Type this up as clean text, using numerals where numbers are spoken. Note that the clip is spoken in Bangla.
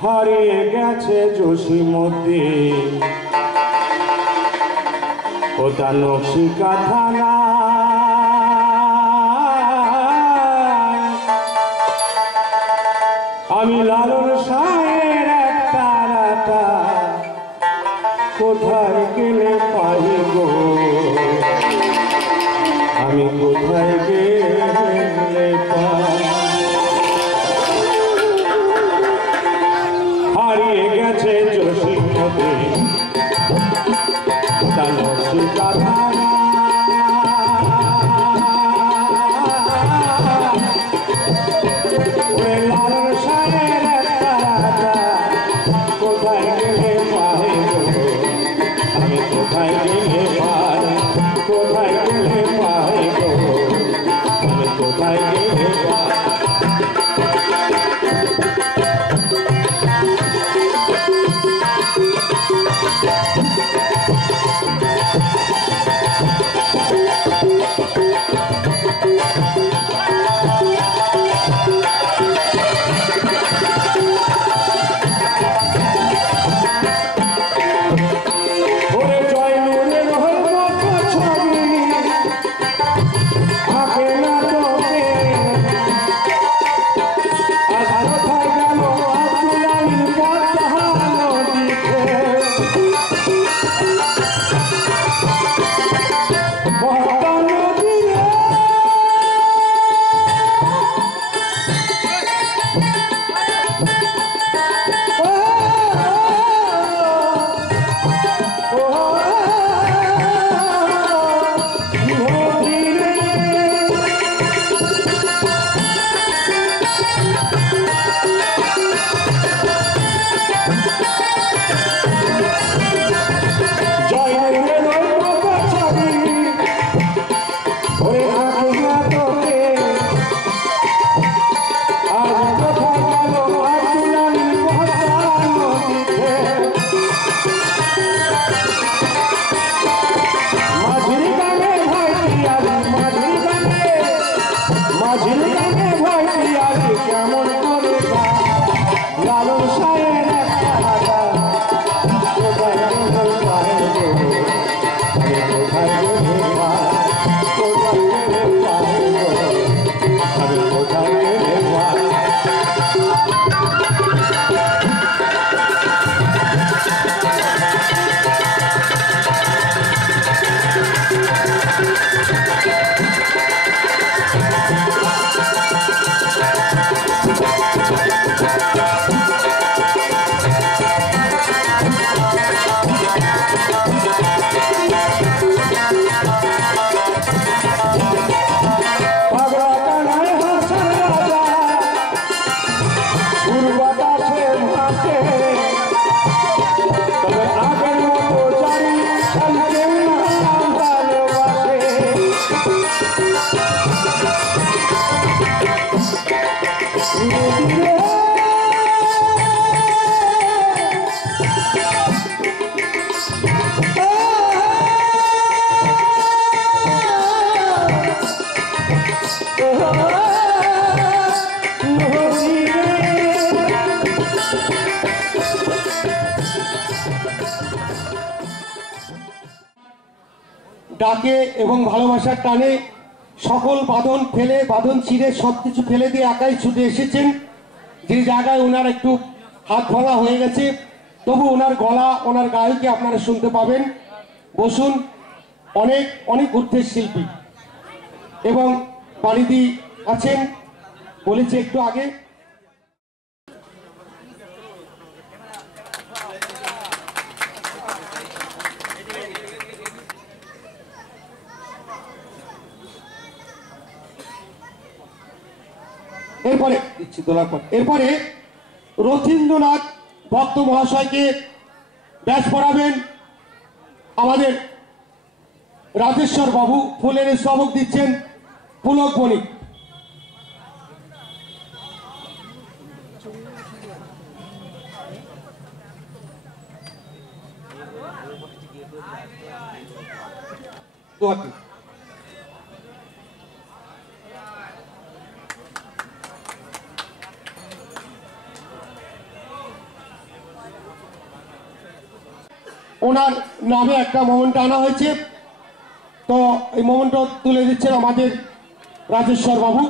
হারিয়ে গেছে জসীমতি ও তার নকশি কাঁথা আমি লালন শাহের একটা রাতা কোথায় গেলে পাই গো আমি কোথায় গেলে পাই হারিয়ে গেছে জসীমতি তার নকশি কাঁথা লালন শাহের একটা রাতা কোথায় গেলে পাই গো আমি কোথায় গেলে পাই কোথায় গেলে পাই গো আমি কোথায় গেলে পাই ডাকে এবং ভালোবাসার টানে সকল বাঁধন ফেলে বাঁধন ছিঁড়ে সবকিছু ফেলে দিয়ে একাই ছুটে এসেছেন যে জায়গায় ওনার একটু হাত ভাঙা হয়ে গেছে তবু ওনার গলা ওনার গায়কে আপনারা শুনতে পাবেন বসুন অনেক অনেক ঊর্ধ্বের শিল্পী এবং বাড়িদি আছেন বলেছে একটু আগে এরপরে রথীন্দ্রনাথ ভক্ত মহাশয়কে ব্যাস পড়াবেন আমাদের রাজেশ্বর বাবু ফুলের সবক দিচ্ছেন পুলক বণিক ওনার নামে একটা মোমেন্ট আনা হয়েছে। তো এই মোমেন্ট তুলে দিচ্ছেন আমাদের রাজেশ্বর বাবু।